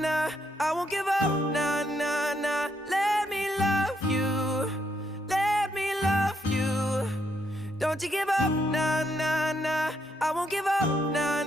nah, I won't give up, nah, nah, nah. Let me love you, let me love you. Don't you give up, nah, nah, nah, I won't give up, nah,